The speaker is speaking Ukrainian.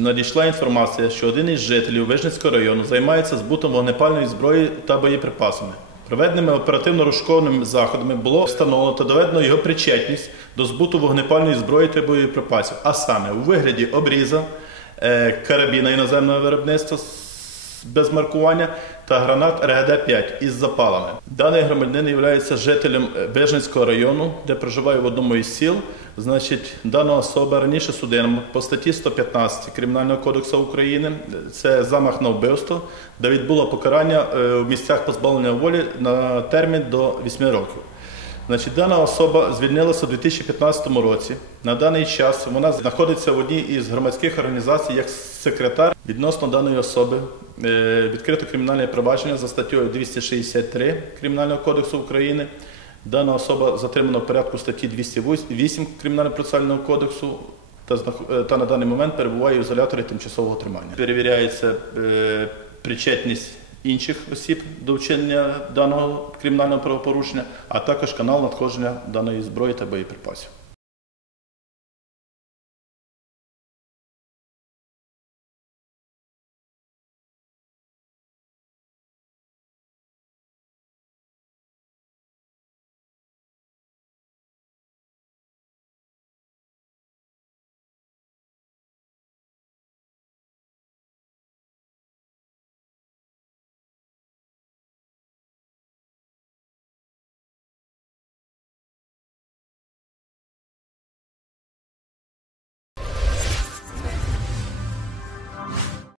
надійшла інформація, що один із жителів Вижницького району займається збутом вогнепальної зброї та боєприпасами. Проведеними оперативно-рушковими заходами було встановлено та доведено його причетність до збуту вогнепальної зброї та боєприпасів, а саме у вигляді обріза, е, карабіна іноземного виробництва без маркування та гранат РГД-5 із запалами. Даний громадянин є жителем е, Бежинського району, де проживає в одному із сіл. Значить, дана особа раніше судима по статті 115 Кримінального кодексу України. Це замах на вбивство, де відбуло покарання е, в місцях позбавлення волі на термін до 8 років. Значить, дана особа звільнилася у 2015 році. На даний час вона знаходиться в одній із громадських організацій як секретар. Відносно даної особи е, відкрито кримінальне провадження за статтею 263 Кримінального кодексу України. Дана особа затримана в порядку статті 208 Кримінального процесуального кодексу е, та на даний момент перебуває в ізоляторі тимчасового тримання. Перевіряється е, причетність інших осіб до вчинення даного кримінального правопорушення, а також канал надходження даної зброї та боєприпасів.